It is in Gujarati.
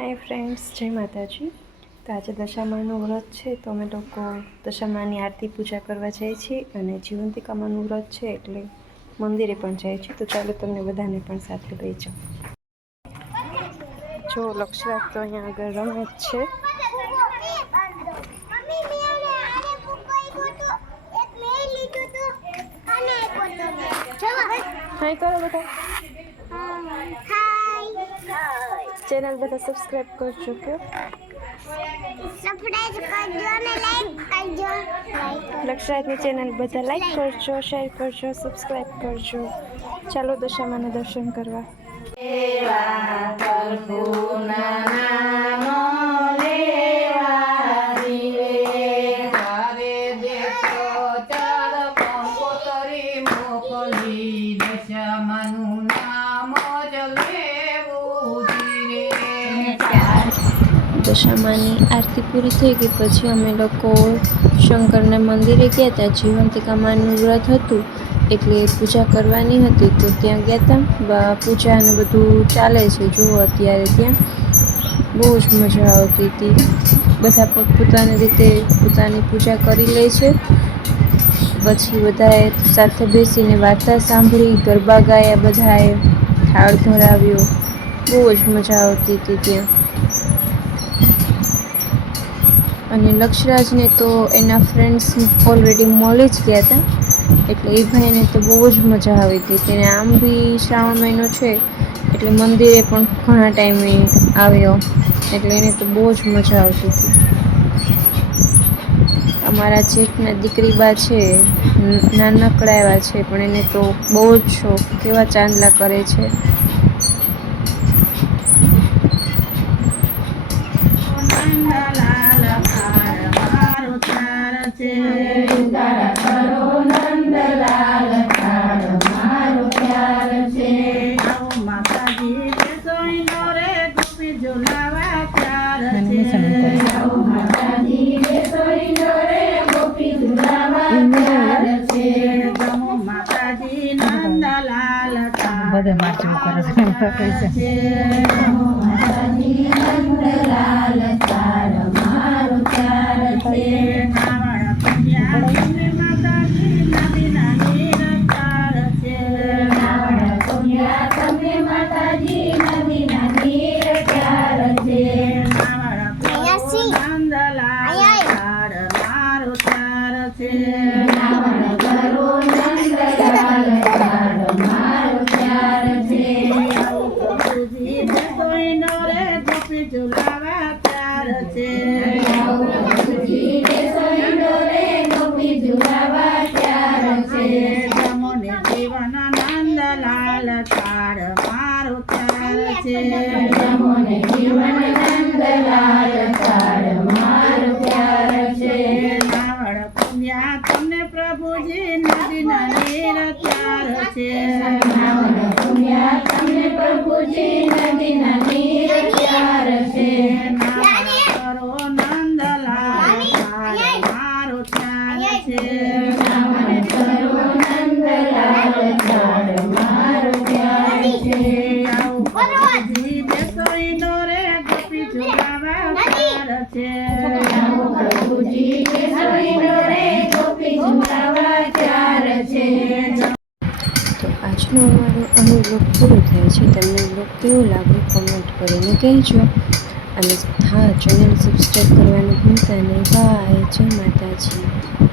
हाय फ्रेंड्स, जय माताजी। तो आज दशामाનું વ્રત છે તો અમે લોકો દશામાની આરતી પૂજા કરવા જઈએ છીએ અને જીવંતિકામાનું વ્રત છે એટલે મંદિરે પણ જાય છે। તો ચાલો તમને બધાને પણ સાથે લઈ જાઉં। જો લક્ષરાજ તો અહીંયા આગળ રમે જ છે। हाय करो बेटा, चैनल बता सब्सक्राइब कर चुके हो, लक्षराज ने चैनल बता लाइक करजो, शेर करजो, सब्सक्राइब करजो। चलो दशामाना दर्शन करवा। દશામાની આરતી પૂરી થઈ ગઈ પછી અમે લોકો શંકરના મંદિરે ગયા હતા। જીવંતિકામાનું વ્રત હતું એટલે પૂજા કરવાની હતી તો ત્યાં ગયા હતા। પૂજા ને બધું ચાલે છે, જુઓ અત્યારે ત્યાં બહુ જ મજા આવતી હતી। બધા પોતપોતાની રીતે પોતાની પૂજા કરી લે છે। પછી બધાએ સાથે બેસીને વાર્તા સાંભળી, ગરબા ગાયા, બધાએ થાળ ધરાવ્યો, બહુ જ મજા આવતી હતી ત્યાં। અને લક્ષરાજને તો એના ફ્રેન્ડ્સ ઓલરેડી મળી જ ગયા હતા એટલે એ ભાઈને તો બહુ જ મજા આવી હતી। તેને આમ બી શ્રાવણ મહિનો છે એટલે મંદિરે પણ ઘણા ટાઈમે આવ્યો એટલે એને તો બહુ જ મજા આવતી હતી। અમારા જેઠના દીકરી બા છે, નાનકડા એવા છે પણ એને તો બહુ જ શોખ, કેવા ચાંદલા કરે છે। બધે માર્ચિંગ કરે છે। તમને પ્રભુજી નદીના નીર ત્યાર છે, તમને પ્રભુજી નદીના નીર ત્યાર છે। કરો નંદલાલ મારો ત્યાર છે, કરો નંદલાલ મારો ત્યાર છે। આવું પ્રભુજી બેસોઈ દોરે ગોપી ઝુલાવા ત્યાર છે, આવું પ્રભુજી બેસોઈ દોરે ગોપી ઝુલાવા ત્યાર છે। તો આજનો અમારો અહીં બ્લોગ પૂરો થાય છે। તમને બ્લોગ કેવો લાગ્યો કોમેન્ટ કરીને કહેજો અને હા, ચેનલ સબસ્ક્રાઈબ કરવાનું ભૂલતા નહીં। બાય, જય માતાજી।